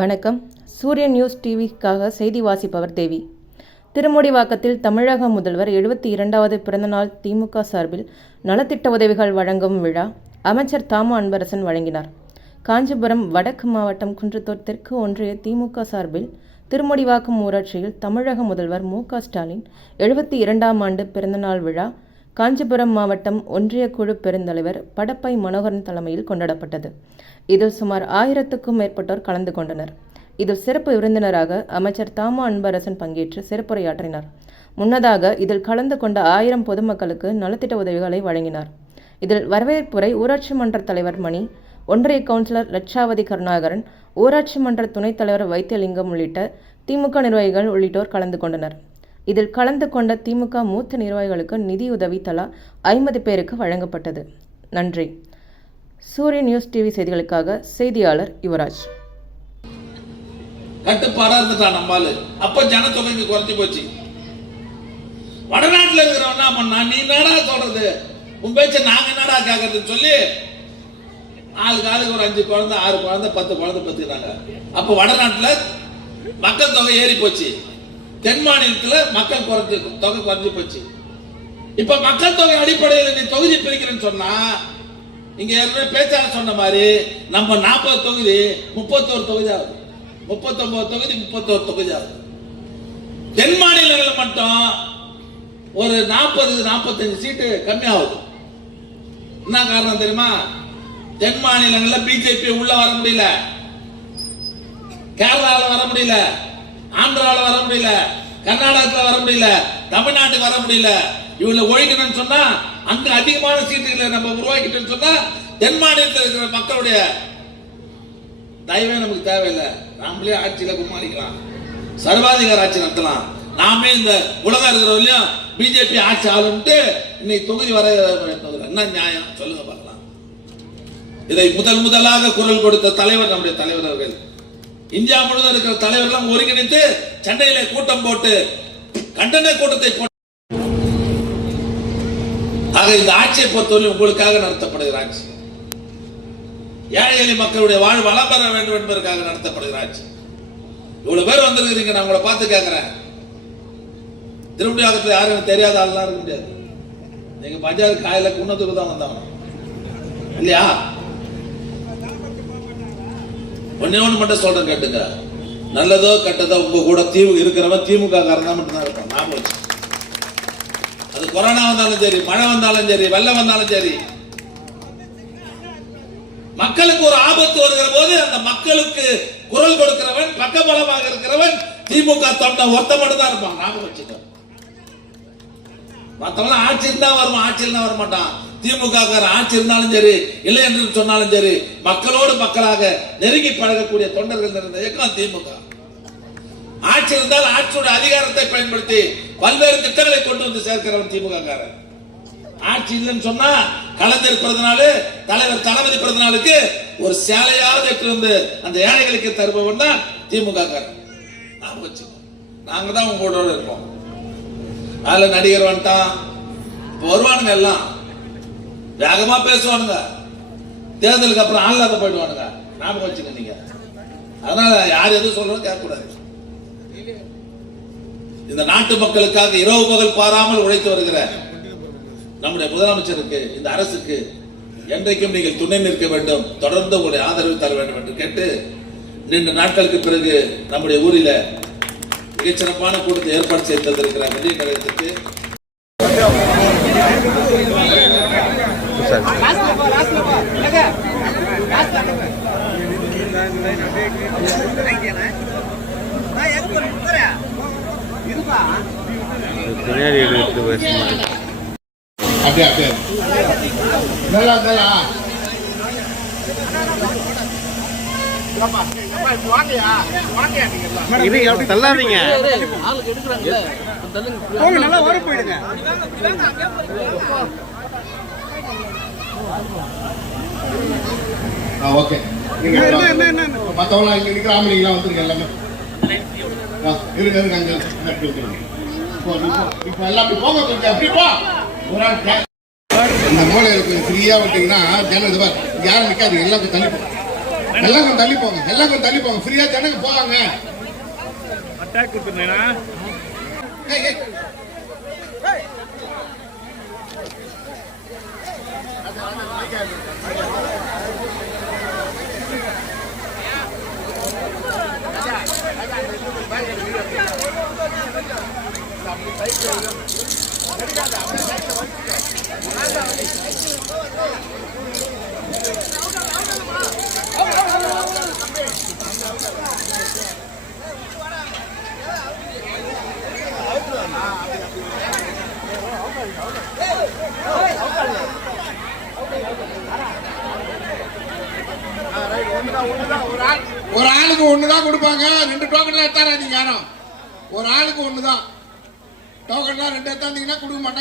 வணக்கம். சூரியன் நியூஸ் டிவிக்காக செய்தி வாசிப்பவர் தேவி. திருமுடிவாக்கத்தில் தமிழக முதல்வர் 72வது பிறந்தநாள் திமுக சார்பில் நலத்திட்ட உதவிகள் வழங்கும் விழா அமைச்சர் தாமு அன்பரசன் வழங்கினார். காஞ்சிபுரம் வடக்கு மாவட்டம் குன்றத்தூர் தெற்கு ஒன்றிய திமுக சார்பில் திருமுடிவாக்கம் ஊராட்சியில் தமிழக முதல்வர் மு.க. ஸ்டாலின் 72ஆம் ஆண்டு பிறந்தநாள் விழா காஞ்சிபுரம் மாவட்டம் ஒன்றிய குழு பெருந்தலைவர் படப்பை மனோகரன் தலைமையில் கொண்டாடப்பட்டது. இதில் சுமார் 1000க்கும் மேற்பட்டோர் கலந்து கொண்டனர். இதில் சிறப்பு விருந்தினராக அமைச்சர் தாமு அன்பரசன் பங்கேற்று சிறப்புரையாற்றினார். முன்னதாக இதில் கலந்து கொண்ட 1000 பொதுமக்களுக்கு நலத்திட்ட உதவிகளை வழங்கினார். இதில் வரவேற்புரை ஊராட்சி மன்ற தலைவர் மணி, ஒன்றிய கவுன்சிலர் லட்சாவதி கருணாகரன், ஊராட்சி மன்ற துணைத் தலைவர் வைத்தியலிங்கம் உள்ளிட்ட திமுக நிர்வாகிகள் உள்ளிட்டோர் கலந்து கொண்டனர். இதில் கலந்து கொண்ட திமுக மூத்த நிர்வாகிகளுக்கு நிதியுதவி தலா 50 பேருக்கு வழங்கப்பட்டது. நன்றி. சூரியன் நியூஸ் டிவி செய்திகளுக்காக செய்தியாளர் யுவராஜ். கட்டுப்பாடா இருந்துட்டான் நம்மால. அப்ப ஜனத்தொகை குறைஞ்சு போச்சு. வடநாட்டுல இருக்கிறவன் என்ன பண்ணா, நீ என்னடா சொல்றது, உன் பேச்ச நாங்க என்னடா கேட்கறதுன்னு சொல்லி ஆளுக்கு ஒரு 5 குழந்தை 6 குழந்தை 10 குழந்தை பெற்றுக்கிறாங்க. அப்ப வடநாட்டுல மக்கள் தொகை ஏறி போச்சு. தென் மாநிலத்துல மக்கள் தொகை குறைஞ்சு போச்சு. இப்ப மக்கள் தொகை அடிப்படையில் நீ தொகுதி பிரிக்கிறேன்னு சொன்னா, இங்க ஏற்கனவே பேச்சாளர் சொன்ன மாதிரி நம்ம 40 தொகுதி 31 தொகுதி ஆகுது, 39 தொகுதி 31 தொகுதி ஆகுது. தென் மாநிலங்களில் மட்டும் ஒரு 40-45 சீட்டு கம்மியாகுது. என்ன காரணம் தெரியுமா? தென் மாநிலங்களில் பிஜேபி உள்ள வர முடியல, கேரளாவில் வர முடியல, ஆந்திராவில் வர முடியல, கர்நாடகத்தில் வர முடியல, தமிழ்நாட்டுக்கு வர முடியல. இவங்களை ஒழிக்கணும்னு சொன்னா, அங்க அதிகமான சீட்டுகளை நம்ம உருவாக்கிட்டோம்னு சொன்னா, தென் மாநிலத்தில் இருக்கிற மக்களுடைய தயவே நமக்கு தேவையில்லை. நாமளே ஆட்சியில குமாரிக்கலாம், சர்வாதிகார ஆட்சி நடத்தலாம். நாமே இந்த உலகம் இருக்கிறவரையும் பிஜேபி ஆட்சி ஆளுன்ட்டு இன்னைக்கு தொகுதி வர என்ன நியாயம் சொல்லுங்க பார்க்கலாம். இதை முதலாக குரல் கொடுத்த தலைவர் நம்முடைய தலைவர் அவர்கள். இந்தியா முழுவதும் இருக்கிற தலைவர்கள் ஒருங்கிணைத்து சென்னையில கூட்டம் போட்டு கண்டன கூட்டத்தை போட்டு, ஆக இந்த ஆட்சியை பொறுத்தவரை உங்களுக்காக நடத்தப்படுகிற ஆட்சி, ஏழை எளிய மக்களுடைய வாழ்வு வளம் பெற வேண்டும் என்பதற்காக நடத்தப்படுகிற ஆட்சி. இவ்வளவு பேர் வந்திருக்கிறீங்க, நான் உங்களை பார்த்து கேட்கிறேன். திருமுடிவாக்கத்தில் யாரும் தெரியாத ஆள்லாம் இருக்க முடியாது. நீங்க பஞ்சாயத்து காயில குன்னத்துக்கு தான் வந்தவங்க இல்லையா? ஒன்னே ஒன்று மட்டும் சொல்றேன் கேட்டுங்க. நல்லதோ கெட்டதோ உங்க கூட இருக்கிறவன் திமுக காரன் மட்டும்தான் இருப்பான். ஞாபகம் வச்சு. அது கொரோனா வந்தாலும் சரி, மழை வந்தாலும் சரி, வெள்ளம் வந்தாலும் சரி, மக்களுக்கு ஒரு ஆபத்து வருகிற போது அந்த மக்களுக்கு குரல் கொடுக்கிறவன், பக்கபலமாக இருக்கிறவன் திமுக தொண்டை ஒருத்த மட்டும் தான் இருப்பான். ஞாபகம் வச்சுக்கோ. மற்றவன் ஆட்சி இருந்தா வருவான், ஆட்சி இருந்தா வர மாட்டான். திமுக ஆட்சி இருந்தாலும் சரி, இல்லை என்று சொன்னாலும் சரி, மக்களோடு மக்களாக நெருங்கி பழகக்கூடிய தொண்டர்கள் இருந்த இயக்கம் திமுக. ஆட்சி இருந்தால் ஆட்சியோட அதிகாரத்தை பயன்படுத்தி பல்வேறு திட்டங்களை கொண்டு வந்து சேர்க்கிறவன் திமுக காரன். ஆட்சி இல்லைன்னு சொன்னா, கலைஞர் பிறந்தநாள், தலைவர் தளபதி பிறந்தநாளுக்கு ஒரு சேலையாவது எடுத்து வந்து அந்த ஏழைகளுக்கு தருபவன் தான் திமுக காரன். நாம வச்சுக்கோ. நாங்க தான் உங்களோட இருப்போம். அதுல நடிகர் வந்துட்டான், வருவானுங்க, எல்லாம் வேகமா பேசுவானுங்க, தேர்தலுக்கு அப்புறம் ஆள்லாத போயிடுவானுங்க. ஞாபகம் வச்சுங்க நீங்க. அதனால யார் எதுவும் சொல்றோம் கேட்கக்கூடாது. இந்த நாட்டு மக்களுக்காக இரவு பகல் பாராமல் உழைத்து வருகிற நம்முடைய முதலமைச்சருக்கு, இந்த அரசுக்கு என்றைக்கும் நீங்கள் துணை நிற்க வேண்டும், தொடர்ந்து உங்களுடைய ஆதரவு தர வேண்டும் என்று கேட்டு, நீண்ட நாட்களுக்கு பிறகு நம்முடைய ஊரில் மிகச்சிறப்பான கூட்டத்தை ஏற்பாடு செய்து தந்திருக்கிற மெல்லிய கழகத்திற்கு தள்ளாதீங்க, நல்லா வர போயிடுங்க. ஓகே, மற்றவங்களா இங்க இருக்கிற ஆம்பளைங்களா வந்துருங்க, எல்லாமே இருங்க. இப்போ எல்லாம் அப்படி போங்க, கொஞ்சம் அப்படி போ. ஒரு ஆள் இந்த மூலையில் கொஞ்சம் ஃப்ரீயா விட்டீங்கன்னா ஜனம் யாரும் நிற்காது, எல்லாத்தையும் தள்ளி எல்லாம் கொஞ்சம் தள்ளி போங்க, எல்லாம் கொஞ்சம் தள்ளி போங்க. ஃப்ரீயா ஜனங்க போவாங்க. அட்டாக் கொடுத்துருந்தேனா ஏய், ஏய். ஒரு ஆளுக்கு ஒண்ணுதான் கொடுப்பாங்க. 2 டோக்கன்லாம் எடுத்தாராதீங்க யாரும். ஒரு ஆளுக்கு ஒண்ணுதான் டோக்கன்லாம் 2 எடுத்தாந்தீங்கன்னா கொடுக்க மாட்டாங்க.